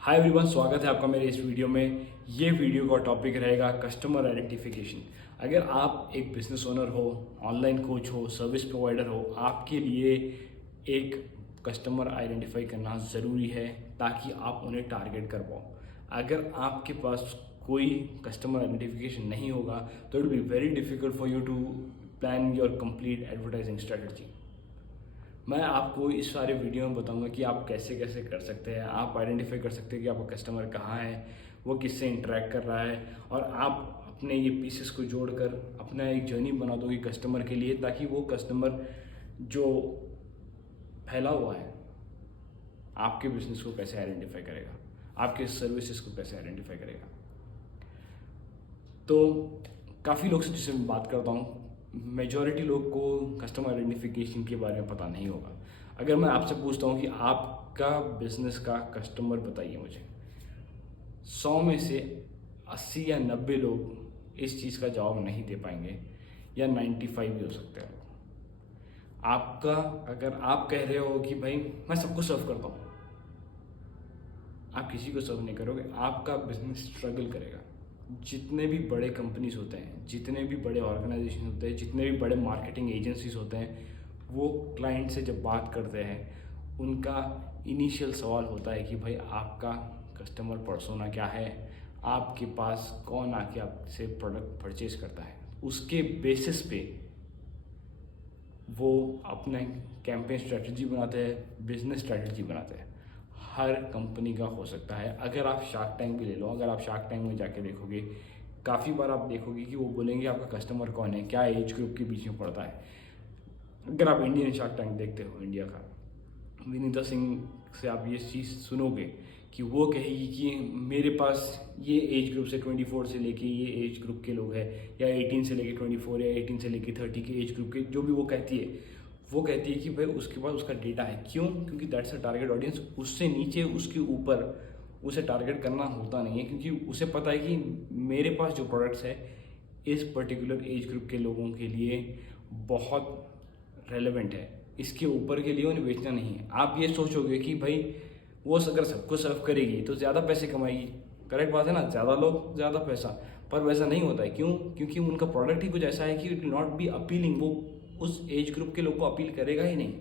Hi everyone, स्वागत है आपका मेरे इस वीडियो में। ये वीडियो का टॉपिक रहेगा कस्टमर आइडेंटिफिकेशन। अगर आप एक बिजनेस ओनर हो, ऑनलाइन कोच हो, सर्विस प्रोवाइडर हो, आपके लिए एक कस्टमर आइडेंटिफाई करना ज़रूरी है ताकि आप उन्हें टारगेट कर पाओ। अगर आपके पास कोई कस्टमर आइडेंटिफिकेशन नहीं होगा तो it will be very difficult for you to plan your complete advertising strategy. मैं आपको इस सारे वीडियो में बताऊंगा कि आप कैसे कैसे कर सकते हैं। आप आइडेंटिफाई कर सकते हैं कि आपका कस्टमर कहाँ है, वो किससे इंटरेक्ट कर रहा है, और आप अपने ये पीसेस को जोड़कर अपना एक जर्नी बना दोगे कस्टमर के लिए, ताकि वो कस्टमर जो फैला हुआ है आपके बिजनेस को कैसे आइडेंटिफाई करेगा, आपके सर्विसेज को कैसे आइडेंटिफाई करेगा। तो काफ़ी लोग से जिससे मैं बात करता हूँ, मेजॉरिटी लोग को कस्टमर आइडेंटिफिकेशन के बारे में पता नहीं होगा। अगर मैं आपसे पूछता हूँ कि आपका बिजनेस का कस्टमर बताइए मुझे, 100 में से 80 या 90 लोग इस चीज़ का जवाब नहीं दे पाएंगे, या 95 भी हो सकते हैं। आपका, अगर आप कह रहे हो कि भाई मैं सबको सर्व करता हूँ, आप किसी को सर्व नहीं करोगे, आपका बिजनेस स्ट्रगल करेगा। जितने भी बड़े कंपनीज होते हैं, जितने भी बड़े ऑर्गेनाइजेशन होते हैं, जितने भी बड़े मार्केटिंग एजेंसीज होते हैं, वो क्लाइंट से जब बात करते हैं, उनका इनिशियल सवाल होता है कि भाई आपका कस्टमर पर्सोना क्या है, आपके पास कौन आके आपसे प्रोडक्ट परचेज करता है। उसके बेसिस पे वो अपना कैंपेन स्ट्रेटजी बनाते हैं, बिजनेस स्ट्रेटजी बनाते हैं। हर कंपनी का हो सकता है। अगर आप शार्क टैंक भी ले लो, अगर आप शार्क टैंक में जाके देखोगे, काफ़ी बार आप देखोगे कि वो बोलेंगे आपका कस्टमर कौन है, क्या एज ग्रुप के बीच में पड़ता है। अगर आप इंडियन शार्क टैंक देखते हो, इंडिया का, विनीता सिंह से आप ये चीज़ सुनोगे कि वो कहेगी कि मेरे पास ये एज ग्रुप से 24 से लेके ये एज ग्रुप के लोग हैं, या 18 से लेके 24, या 18 से लेके 30 के एज ग्रुप के, जो भी वो कहती है, वो कहती है कि भाई उसके पास उसका डेटा है। क्यों? क्योंकि दैट्स अ टारगेट ऑडियंस। उससे नीचे, उसके ऊपर उसे टारगेट करना होता नहीं है, क्योंकि उसे पता है कि मेरे पास जो प्रोडक्ट्स है इस पर्टिकुलर एज ग्रुप के लोगों के लिए बहुत रेलेवेंट है, इसके ऊपर के लिए उन्हें बेचना नहीं है। आप ये सोचोगे कि भाई वो अगर सबको सर्व करेगी तो ज़्यादा पैसे कमाएगी। करेक्ट बात है ना, ज़्यादा लोग ज़्यादा पैसा। पर वैसा नहीं होता है। क्यों? क्योंकि उनका प्रोडक्ट ही कुछ ऐसा है कि it will not be appealing. वो उस एज ग्रुप के लोग को अपील करेगा ही नहीं।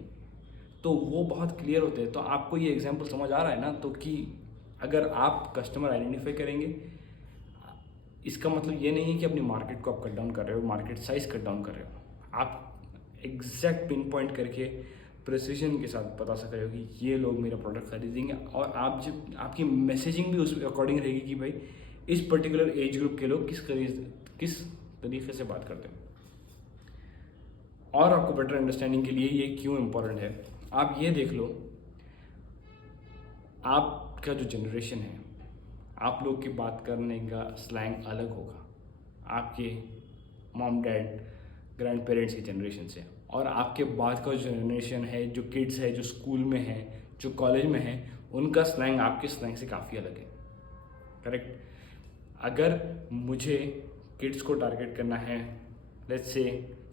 तो वो बहुत क्लियर होते हैं। तो आपको ये एग्जाम्पल समझ आ रहा है ना, तो कि अगर आप कस्टमर आइडेंटिफाई करेंगे, इसका मतलब ये नहीं है कि अपनी मार्केट को आप कट डाउन कर रहे हो, मार्केट साइज कट डाउन कर रहे हो। आप एग्जैक्ट पिन पॉइंट करके प्रेसिजन के साथ बता सक रहे हो कि ये लोग मेरा प्रोडक्ट खरीदेंगे, और आप जब आपकी मैसेजिंग भी उस अकॉर्डिंग रहेगी कि भाई इस पर्टिकुलर एज ग्रुप के लोग किस तरीके से बात करते हैं। और आपको बेटर अंडरस्टैंडिंग के लिए ये क्यों इम्पोर्टेंट है, आप ये देख लो, आपका जो जनरेशन है, आप लोग की बात करने का स्लैंग अलग होगा आपके मॉम डैड ग्रैंड पेरेंट्स की जनरेशन से, और आपके बाद का जो जनरेशन है, जो किड्स है, जो स्कूल में है, जो कॉलेज में है, उनका स्लैंग आपके स्लैंग से काफ़ी अलग है। करेक्ट? अगर मुझे किड्स को टारगेट करना है, लेट्स से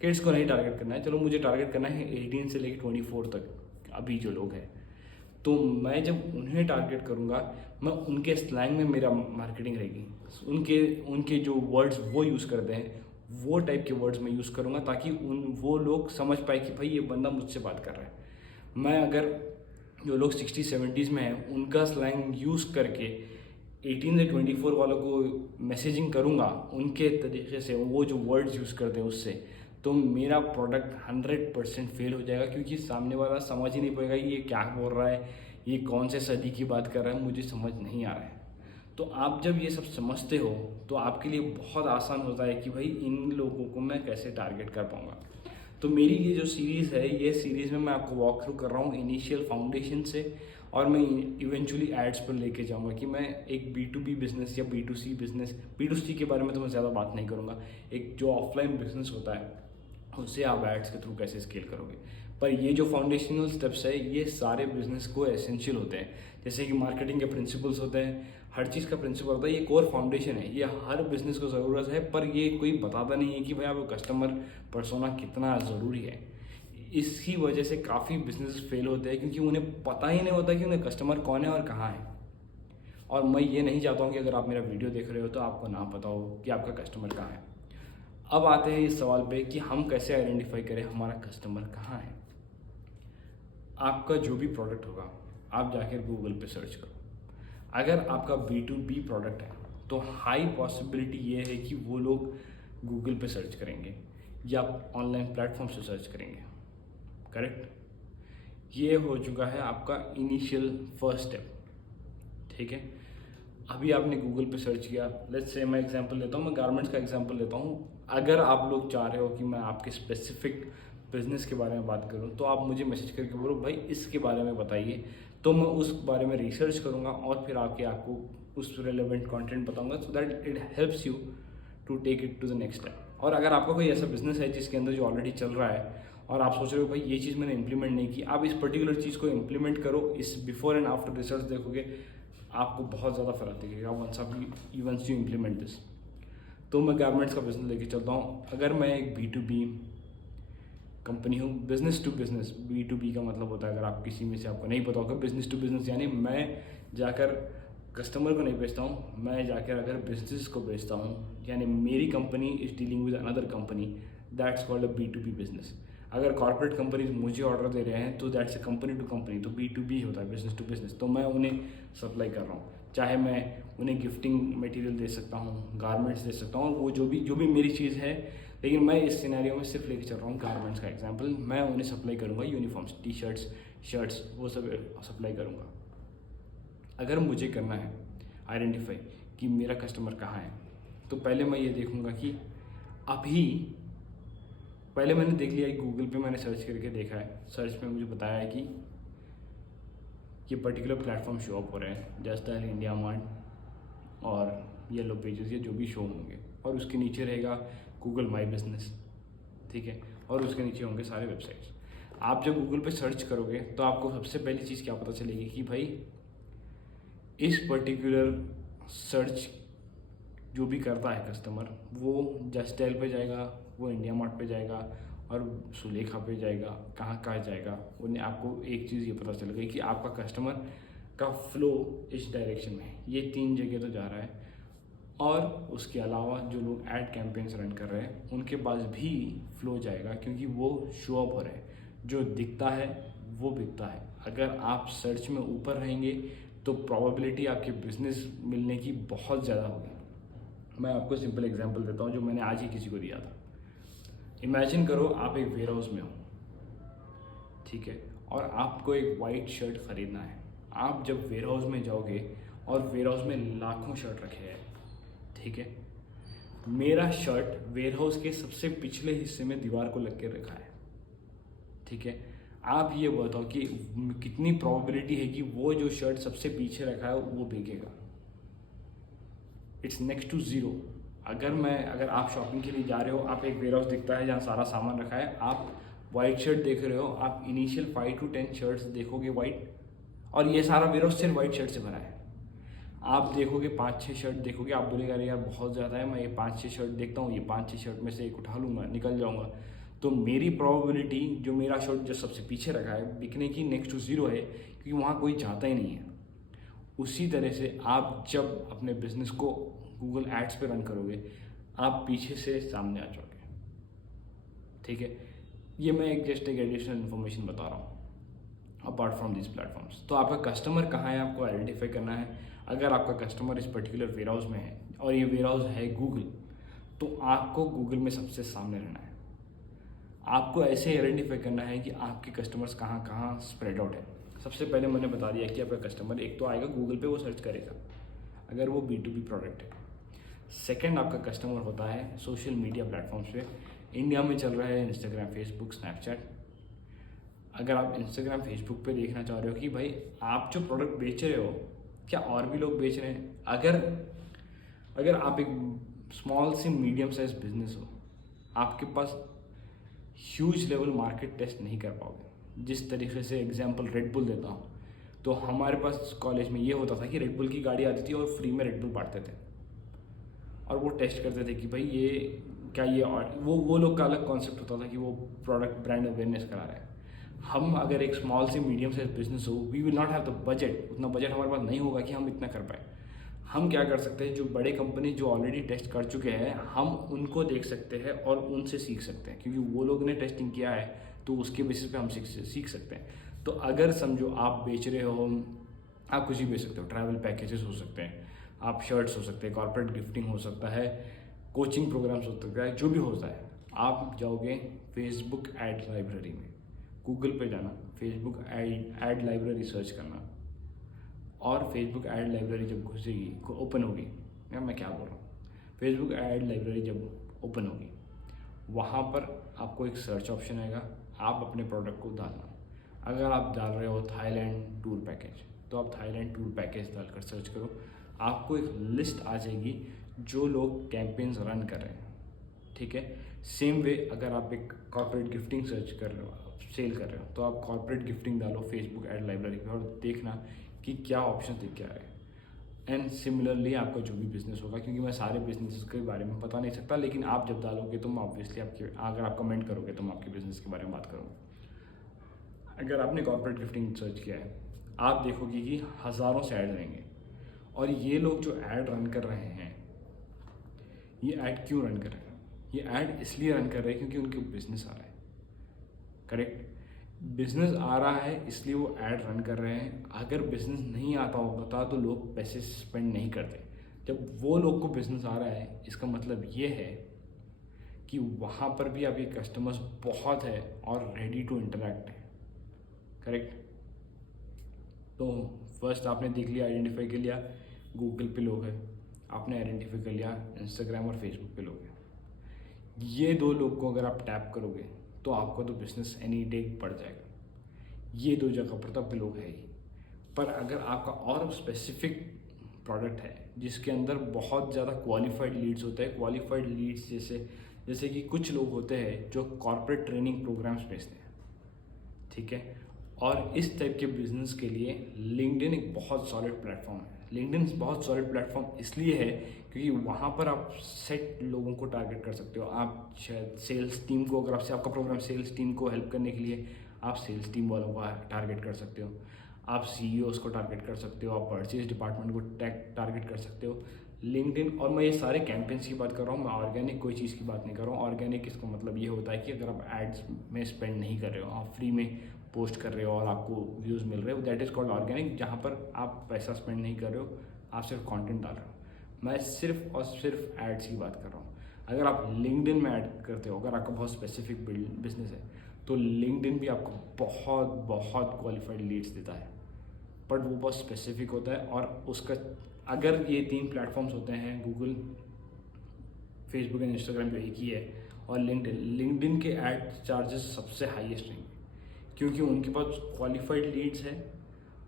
किड्स को नहीं टारगेट करना है, चलो मुझे टारगेट करना है 18 से लेकर 24 तक अभी जो लोग हैं, तो मैं जब उन्हें टारगेट करूँगा, मैं उनके स्लैंग में मेरा मार्केटिंग रहेगी। उनके उनके जो वर्ड्स वो यूज़ करते हैं, वो टाइप के वर्ड्स मैं यूज़ करूँगा, ताकि वो लोग समझ पाए कि भाई ये बंदा मुझसे बात कर रहा है। मैं अगर जो लोग 60-70s में हैं उनका स्लैंग यूज़ करके 18 से 24 वालों को मैसेजिंग करूँगा उनके तरीके से, वो जो वर्ड्स यूज़ करते हैं उससे, तो मेरा प्रोडक्ट 100% फेल हो जाएगा, क्योंकि सामने वाला समझ ही नहीं पाएगा ये क्या बोल रहा है, ये कौन से सदी की बात कर रहा है, मुझे समझ नहीं आ रहा है। तो आप जब ये सब समझते हो तो आपके लिए बहुत आसान होता है कि भाई इन लोगों को मैं कैसे टारगेट कर पाऊँगा। तो मेरी ये जो सीरीज़ है, ये सीरीज़ में मैं आपको वॉक थ्रू कर रहा हूँ इनिशियल फाउंडेशन से, और मैं इवेंचुअली एड्स पर लेके जाऊँगा कि मैं एक B2B बिजनेस या B2C बिजनेस, B2C के बारे में तो मैं ज़्यादा बात नहीं करूँगा, एक जो ऑफलाइन बिजनेस होता है उससे आप एड्स के थ्रू कैसे स्केल करोगे। पर ये जो फाउंडेशनल स्टेप्स है, ये सारे बिजनेस को एसेंशियल होते हैं। जैसे कि मार्केटिंग के प्रिंसिपल्स होते हैं, हर चीज़ का प्रिंसिपल होता है, ये कोर फाउंडेशन है, ये हर बिजनेस को ज़रूरत है। पर ये कोई बताता नहीं है कि भाई आपको कस्टमर पर्सोना कितना ज़रूरी है। इसकी वजह से काफ़ी बिजनेस फेल होते हैं, क्योंकि उन्हें पता ही नहीं होता कि उन्हें कस्टमर कौन है और कहाँ है। और मैं ये नहीं चाहता हूँ कि अगर आप मेरा वीडियो देख रहे हो तो आपको ना पता हो कि आपका कस्टमर कहाँ है। अब आते हैं इस सवाल पे कि हम कैसे आइडेंटिफाई करें हमारा कस्टमर कहाँ है। आपका जो भी प्रोडक्ट होगा आप जाकर गूगल पे सर्च करो। अगर आपका B2B प्रोडक्ट है तो हाई पॉसिबिलिटी ये है कि वो लोग गूगल पे सर्च करेंगे या ऑनलाइन प्लेटफॉर्म से सर्च करेंगे। करेक्ट? ये हो चुका है आपका इनिशियल फर्स्ट स्टेप। ठीक है, अभी आपने गूगल पे सर्च किया। लेट्स से मैं एग्जांपल लेता हूँ, मैं गारमेंट्स का एग्जांपल लेता हूँ। अगर आप लोग चाह रहे हो कि मैं आपके स्पेसिफिक बिजनेस के बारे में बात करूँ तो आप मुझे मैसेज करके बोलो भाई इसके बारे में बताइए, तो मैं उस बारे में रिसर्च करूँगा और फिर आपको उस रेलेवेंट कंटेंट बताऊँगा, so that it helps you to take it to the next step. और अगर आपका कोई ऐसा बिजनेस है जिसके अंदर जो ऑलरेडी चल रहा है और आप सोच रहे हो भाई ये चीज़ मैंने इंप्लीमेंट नहीं की, आप इस पर्टिकुलर चीज़ को इंप्लीमेंट करो। इस बिफोर एंड आफ्टर रिसर्च देखोगे आपको बहुत ज़्यादा फर्क दिखेगा वंस यू इम्प्लीमेंट दिस। तो मैं गारमेंट्स का बिजनेस लेके चलता हूँ। अगर मैं एक B2B कंपनी हूँ, बिजनेस टू बिजनेस, B2B का मतलब होता है, अगर आप किसी में से आपको नहीं पता होगा, बिजनेस टू बिजनेस यानी मैं जाकर कस्टमर को नहीं बेचता हूँ, मैं जाकर अगर बिजनेस को बेचता हूँ, यानी मेरी company is dealing with another company, that's called a B2B business. अगर कॉर्पोरेट कंपनीज मुझे ऑर्डर दे रहे हैं तो that's a company to company, तो B2B होता है, बिजनेस टू बिजनेस। तो मैं उन्हें सप्लाई कर रहा हूँ, चाहे मैं उन्हें गिफ्टिंग मटेरियल दे सकता हूँ, गारमेंट्स दे सकता हूँ, वो जो भी मेरी चीज़ है। लेकिन मैं इस सिनेरियो में सिर्फ लेके चल रहा हूँ गारमेंट्स का एग्जांपल। मैं उन्हें सप्लाई करूँगा यूनिफॉर्म्स, T-शर्ट्स, शर्ट्स, वो सब सप्लाई करूँगा। अगर मुझे करना है आइडेंटिफाई कि मेरा कस्टमर कहाँ है, तो पहले मैं ये देखूँगा कि अभी पहले मैंने देख लिया कि गूगल पे मैंने सर्च करके देखा है, सर्च में मुझे बताया है कि ये पर्टिकुलर प्लेटफॉर्म शो अप हो रहे हैं, जस्ट डायल, इंडिया मार्ट और येलो पेजेस, ये जो भी शो होंगे, और उसके नीचे रहेगा गूगल माई बिजनेस। ठीक है, और उसके नीचे होंगे सारे वेबसाइट्स। आप जब गूगल पे सर्च करोगे तो आपको सबसे पहली चीज़ क्या पता चलेगी कि भाई इस पर्टिकुलर सर्च जो भी करता है कस्टमर, वो जस्ट डायल पे जाएगा, वो इंडिया मार्ट पे जाएगा और सुलेखा पे जाएगा, कहाँ कहाँ जाएगा। उन्हें आपको एक चीज़ ये पता चल गई कि आपका कस्टमर का फ्लो इस डायरेक्शन में है, ये 3 जगह तो जा रहा है। और उसके अलावा जो लोग ऐड कैंपेन्स रन कर रहे हैं उनके पास भी फ्लो जाएगा, क्योंकि वो शो अप हो रहे हैं। जो दिखता है वो बिकता है। अगर आप सर्च में ऊपर रहेंगे तो प्रोबेबिलिटी आपके बिजनेस मिलने की बहुत ज़्यादा होगी। मैं आपको सिंपल एग्जांपल देता हूँ जो मैंने आज ही किसी को दिया था। इमेजिन करो आप एक वेयर हाउस में हो, ठीक है, और आपको एक वाइट शर्ट खरीदना है। आप जब वेयर हाउस में जाओगे और वेयर हाउस में लाखों शर्ट रखे हैं, ठीक है, मेरा शर्ट वेयर हाउस के सबसे पिछले हिस्से में दीवार को लग के रखा है। ठीक है, आप ये बताओ कि कितनी प्रोबेबिलिटी है कि वो जो शर्ट सबसे पीछे रखा है वो बिकेगा। It's next to zero. अगर आप शॉपिंग के लिए जा रहे हो, आप एक वेयर हाउस दिखता है जहाँ सारा सामान रखा है, आप वाइट शर्ट देख रहे हो, आप इनिशियल 5 to 10 शर्ट्स देखोगे वाइट, और ये सारा वेयर हाउस सिर्फ वाइट शर्ट से भरा है। आप देखोगे 5-6 शर्ट देखोगे, आप बोलेगा अरे यार बहुत ज़्यादा है, मैं ये 5-6 शर्ट देखता हूँ, ये 5-6 शर्ट में से एक उठा लूँगा, निकल जाऊँगा। तो मेरी प्रोबेबिलिटी जो मेरा शर्ट जो सबसे पीछे रखा है बिकने की नेक्स्ट टू ज़ीरो है, क्योंकि वहाँ कोई जाता ही नहीं है। उसी तरह से आप जब अपने बिजनेस को गूगल एड्स पे रन करोगे, आप पीछे से सामने आ जाओगे। ठीक है, ये मैं जस्ट एक एडिशनल इन्फॉर्मेशन बता रहा हूँ अपार्ट फ्रॉम दिस प्लेटफॉर्म्स। तो आपका कस्टमर कहाँ है आपको आइडेंटिफाई करना है। अगर आपका कस्टमर इस पर्टिकुलर वेयर हाउस में है और ये वेयर हाउस है गूगल, तो आपको गूगल में सबसे सामने रहना है। आपको ऐसे आइडेंटिफाई करना है कि आपके कस्टमर्स कहाँ कहाँ स्प्रेड आउट है। सबसे पहले मैंने बता दिया कि आपका कस्टमर एक तो आएगा गूगल पे, वो सर्च करेगा अगर वो B2B प्रोडक्ट है। सेकंड आपका कस्टमर होता है सोशल मीडिया प्लेटफॉर्म्स पे। इंडिया में चल रहा है इंस्टाग्राम, फेसबुक, स्नैपचैट। अगर आप इंस्टाग्राम, फेसबुक पे देखना चाह रहे हो कि भाई आप जो प्रोडक्ट बेच रहे हो क्या और भी लोग बेच रहे हैं, अगर आप एक स्मॉल से मीडियम साइज बिजनेस हो, आपके पास ह्यूज लेवल मार्केट टेस्ट नहीं कर पाओगे। जिस तरीके से एग्जांपल रेड बुल देता हूँ, तो हमारे पास कॉलेज में ये होता था कि रेड बुल की गाड़ी आती थी और फ्री में रेड बुल बांटते थे, और वो टेस्ट करते थे कि भाई ये क्या, ये वो लोग का अलग कॉन्सेप्ट होता था कि वो प्रोडक्ट ब्रांड अवेयरनेस करा रहे हैं। हम अगर एक स्मॉल से मीडियम साइज बिजनेस हो, we will not have the budget, उतना बजट हमारे पास नहीं होगा कि हम इतना कर पाए। हम क्या कर सकते हैं, जो बड़े कंपनी जो ऑलरेडी टेस्ट कर चुके हैं हम उनको देख सकते हैं और उनसे सीख सकते हैं, क्योंकि वो लोग ने टेस्टिंग किया है तो उसके बेसिस पे हम सीख सकते हैं। तो अगर समझो आप बेच रहे हो, आप कुछ भी बेच सकते हो, ट्रैवल पैकेजेस हो सकते हैं, आप शर्ट्स हो सकते हैं, कॉर्पोरेट गिफ्टिंग हो सकता है, कोचिंग प्रोग्राम्स हो सकता है, जो भी होता है। आप जाओगे फेसबुक एड लाइब्रेरी में, गूगल पे जाना, फेसबुक एड लाइब्रेरी सर्च करना, और फेसबुक ऐड लाइब्रेरी जब घुसेगी ओपन होगी, या मैं क्या बोल रहा हूँ, फेसबुक ऐड लाइब्रेरी जब ओपन होगी वहाँ पर आपको एक सर्च ऑप्शन आएगा, आप अपने प्रोडक्ट को डालना। अगर आप डाल रहे हो थाईलैंड टूर पैकेज, तो आप थाईलैंड टूर पैकेज डालकर सर्च करो, आपको एक लिस्ट आ जाएगी जो लोग कैंपेन्स रन कर रहे हैं। ठीक है, सेम वे अगर आप एक कॉर्पोरेट गिफ्टिंग सर्च कर रहे हो, सेल कर रहे हो, तो आप कॉर्पोरेट गिफ्टिंग डालो फेसबुक ऐड लाइब्रेरी पे और देखना कि क्या ऑप्शन दिख क्या है। एंड सिमिलरली आपका जो भी बिजनेस होगा, क्योंकि मैं सारे बिजनेस के बारे में बता नहीं सकता, लेकिन आप जब डालोगे तो मैं ऑब्वियसली आपके, अगर आप कमेंट करोगे तो मैं आपके बिजनेस के बारे में बात करूँगा। अगर आपने कॉर्पोरेट गिफ्टिंग सर्च किया है, आप देखोगे कि हज़ारों से ऐड रहेंगे, और ये लोग जो ऐड रन कर रहे हैं, ये ऐड क्यों रन कर रहे हैं? ये ऐड इसलिए रन कर रहे हैं क्योंकि उनके बिजनेस आ रहा है। करेक्ट, बिजनेस आ रहा है इसलिए वो ऐड रन कर रहे हैं। अगर बिजनेस नहीं आता होता तो लोग पैसे स्पेंड नहीं करते। जब वो लोग को बिजनेस आ रहा है, इसका मतलब ये है कि वहाँ पर भी आपके कस्टमर्स बहुत है और रेडी टू इंटरैक्ट है। करेक्ट, तो फर्स्ट आपने देख लिया, आइडेंटिफाई कर लिया गूगल पे लोग हैं, आपने आइडेंटिफाई कर लिया इंस्टाग्राम और फेसबुक पे लोग हैं। ये दो लोग को अगर आप टैप करोगे तो आपको तो बिजनेस एनी डे बढ़ जाएगा। ये दो जगह पर तो आपके लोग है ही। पर अगर आपका और स्पेसिफिक प्रोडक्ट है जिसके अंदर बहुत ज़्यादा क्वालिफाइड लीड्स होते हैं, क्वालिफाइड लीड्स जैसे कि कुछ लोग होते हैं जो कॉर्पोरेट ट्रेनिंग प्रोग्राम्स बेचते हैं, ठीक है, और इस टाइप के बिजनेस के लिए लिंक्डइन एक बहुत सॉलिड प्लेटफॉर्म है। लिंक्डइन बहुत सॉलिड प्लेटफॉर्म इसलिए है क्योंकि वहाँ पर आप सेट लोगों को टारगेट कर सकते हो। आप शायद सेल्स टीम को, अगर आपसे आपका प्रोग्राम सेल्स टीम को हेल्प करने के लिए, आप सेल्स टीम वालों को टारगेट कर सकते हो, आप सीईओज को टारगेट कर सकते हो, आप परचेज डिपार्टमेंट को टारगेट कर सकते हो। लिंक्डइन, और मैं ये सारे कैंपेन्स की बात कर रहा हूँ, मैं ऑर्गेनिक कोई चीज़ की बात नहीं कर रहा हूँ। ऑर्गेनिक इसका मतलब ये होता है कि अगर आप एड्स में स्पेंड नहीं कर रहे हो, आप फ्री में पोस्ट कर रहे हो और आपको व्यूज़ मिल रहे हो, दैट इज़ कॉल्ड ऑर्गेनिक। जहाँ पर आप पैसा स्पेंड नहीं कर रहे हो, आप सिर्फ कंटेंट डाल रहे हो। मैं सिर्फ और सिर्फ एड्स की बात कर रहा हूँ। अगर आप लिंक्डइन में ऐड करते हो, अगर आपका बहुत स्पेसिफिक बिजनेस है, तो लिंक्डइन भी आपको बहुत बहुत क्वालिफाइड लीड्स देता है, बट वो बहुत स्पेसिफिक होता है। और उसका, अगर ये 3 प्लेटफॉर्म्स होते हैं, गूगल, फेसबुक एंड इंस्टाग्राम जो एक ही है, और लिंक्डइन के ऐड चार्जेस सबसे हाईएस्ट रहेंगे क्योंकि उनके पास क्वालिफाइड लीड्स है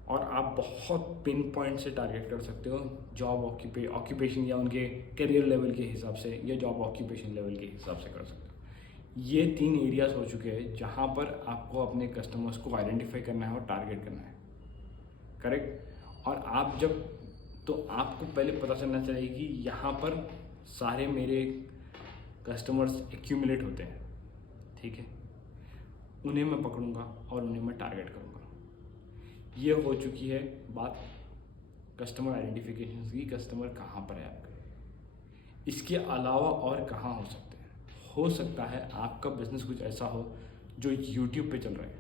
और आप बहुत पिन पॉइंट से टारगेट कर सकते हो जॉब ऑक्यूपेशन या उनके करियर लेवल के हिसाब से, या जॉब ऑक्यूपेशन लेवल के हिसाब से कर सकते हो। ये 3 एरियाज हो चुके हैं जहाँ पर आपको अपने कस्टमर्स को आइडेंटिफाई करना है और टारगेट करना है। करेक्ट, और आप जब, तो आपको पहले पता चलना चाहिए कि यहाँ पर सारे मेरे कस्टमर्स एक्यूमुलेट होते हैं, ठीक है, उन्हें मैं पकड़ूंगा और उन्हें मैं टारगेट करूंगा। ये हो चुकी है बात कस्टमर आइडेंटिफिकेशन की, कस्टमर कहाँ पर है आपका। इसके अलावा और कहाँ हो सकते हैं? हो सकता है आपका बिजनेस कुछ ऐसा हो जो यूट्यूब पे चल रहा है,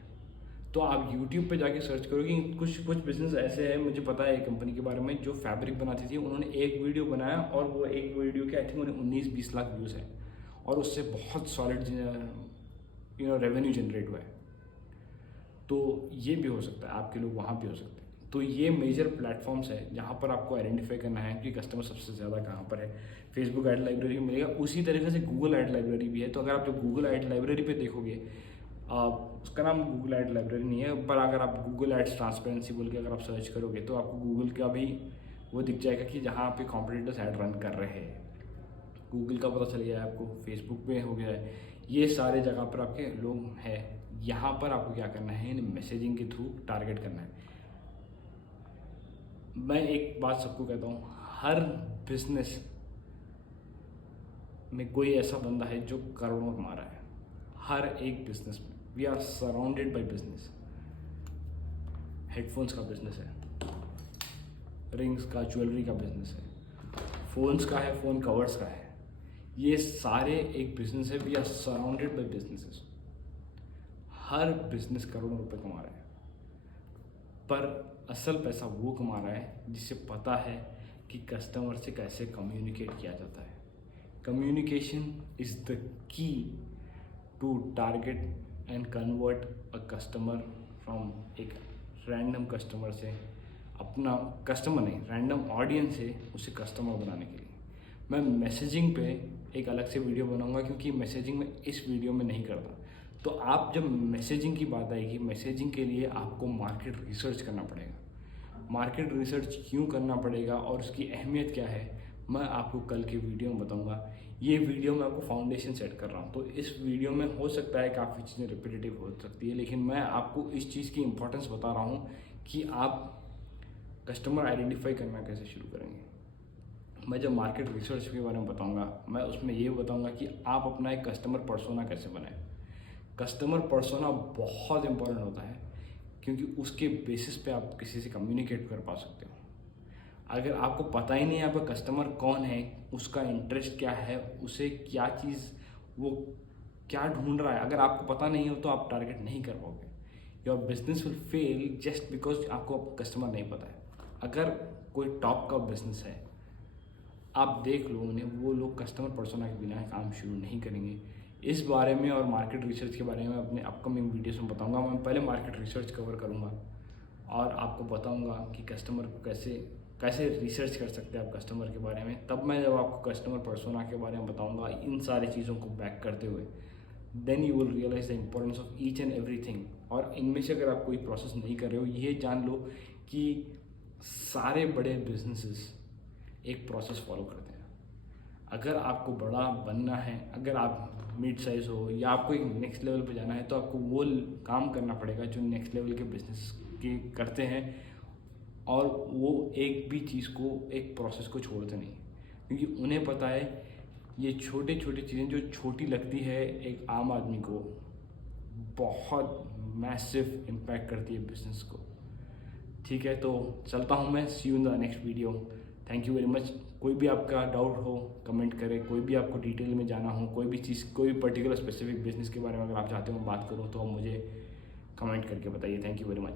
तो आप यूट्यूब पे जाके सर्च करोगे। कुछ बिजनेस ऐसे हैं, मुझे पता है एक कंपनी के बारे में जो फैब्रिक बनाती थी, उन्होंने एक वीडियो बनाया और वो एक वीडियो के आई थिंक उन्हें 19-20 लाख व्यूज़ है और उससे बहुत सॉलिड रेवेन्यू जनरेट हुआ है। तो ये भी हो सकता है, आपके लोग वहाँ भी हो सकते हैं। तो ये मेजर प्लेटफॉर्म्स है जहाँ पर आपको आइडेंटिफाई करना है कि कस्टमर सबसे ज़्यादा कहाँ पर है। फेसबुक ऐड लाइब्रेरी में मिलेगा, उसी तरीके से गूगल ऐड लाइब्रेरी भी है। तो अगर आप जब गूगल ऐड लाइब्रेरी पे देखोगे, उसका नाम गूगल ऐड लाइब्रेरी नहीं है, पर अगर आप गूगल एड्स ट्रांसपेरेंसी बोल के अगर आप सर्च करोगे तो आपको गूगल का भी वो दिख जाएगा कि जहाँ पे कॉम्पिटिटर्स ऐड रन कर रहे हैं। गूगल का पता चल गया है आपको, फेसबुक पे हो गया है, ये सारे जगह पर आपके लोग हैं। यहाँ पर आपको क्या करना है, इन मैसेजिंग के थ्रू टारगेट करना है। मैं एक बात सबको कहता हूँ, हर बिजनेस में कोई ऐसा बंदा है जो करोड़ों कमा रहा है। हर एक बिजनेस में we are surrounded by business. Headphones का बिजनेस है, रिंग्स का, ज्वेलरी का बिजनेस है, फ़ोन्स का है, फ़ोन कवर्स का है। ये सारे एक बिजनेस है। We are surrounded by businesses. हर बिजनेस करोड़ों रुपए कमा रहा है, पर असल पैसा वो कमा रहा है जिसे पता है कि कस्टमर से कैसे कम्युनिकेट किया जाता है। Communication is the key to target and convert a customer from एक रैंडम कस्टमर से, अपना कस्टमर नहीं, रैंडम ऑडियंस से उसे कस्टमर बनाने के लिए। मैं मैसेजिंग पे एक अलग से वीडियो बनाऊंगा, क्योंकि मैसेजिंग में इस वीडियो में नहीं करता। तो आप जब मैसेजिंग की बात आएगी, मैसेजिंग के लिए आपको मार्केट रिसर्च करना पड़ेगा। मार्केट रिसर्च क्यों करना पड़ेगा और उसकी अहमियत क्या है, मैं आपको कल के वीडियो में बताऊंगा। ये वीडियो में आपको फाउंडेशन सेट कर रहा हूँ, तो इस वीडियो में हो सकता है काफ़ी चीज़ें रिपीटेटिव हो सकती है, लेकिन मैं आपको इस चीज़ की इंपॉर्टेंस बता रहा हूँ कि आप कस्टमर आइडेंटिफाई करना कैसे शुरू करेंगे। मैं जब मार्केट रिसर्च के बारे में बताऊंगा, मैं उसमें ये बताऊंगा कि आप अपना एक कस्टमर पर्सोना कैसे बनाएं। कस्टमर पर्सोना बहुत इंपॉर्टेंट होता है, क्योंकि उसके बेसिस पे आप किसी से कम्युनिकेट कर पा सकते हो। अगर आपको पता ही नहीं है आपका कस्टमर कौन है, उसका इंटरेस्ट क्या है, उसे क्या चीज़, वो क्या ढूंढ रहा है, अगर आपको पता नहीं हो तो आप टारगेट नहीं कर पाओगे। Your business will fail just because आपको कस्टमर नहीं पता है। अगर कोई टॉप का बिजनेस है, आप देख लो उन्हें, वो लोग कस्टमर पर्सोना के बिना काम शुरू नहीं करेंगे। इस बारे में और मार्केट रिसर्च के बारे में अपने अपकमिंग वीडियोस में बताऊंगा। मैं पहले मार्केट रिसर्च कवर करूंगा और आपको बताऊंगा कि कस्टमर को कैसे कैसे रिसर्च कर सकते हैं आप कस्टमर के बारे में। तब मैं जब आपको कस्टमर पर्सोना के बारे में बताऊंगा इन सारी चीज़ों को बैक करते हुए, then you will realise the importance of each and everything. और इनमें से अगर आप कोई प्रोसेस नहीं कर रहे हो, ये जान लो कि सारे बड़े बिजनेसेस एक प्रोसेस फॉलो करते हैं। अगर आपको बड़ा बनना है, अगर आप मिड साइज हो या आपको एक नेक्स्ट लेवल पे जाना है, तो आपको वो काम करना पड़ेगा जो नेक्स्ट लेवल के बिजनेस के करते हैं, और वो एक भी चीज़ को, एक प्रोसेस को छोड़ते नहीं, क्योंकि उन्हें पता है ये छोटी छोटी चीज़ें जो छोटी लगती है एक आम आदमी को, बहुत मैसिव इम्पैक्ट करती है बिजनेस को। ठीक है, तो चलता हूँ मैं। See you in the next video. Thank you very much. कोई भी आपका डाउट हो कमेंट करें, कोई भी आपको डिटेल में जाना हो, कोई भी चीज़, कोई पर्टिकुलर स्पेसिफिक बिजनेस के बारे में अगर आप चाहते हो बात करूँ, तो आप मुझे कमेंट करके बताइए। Thank you very much.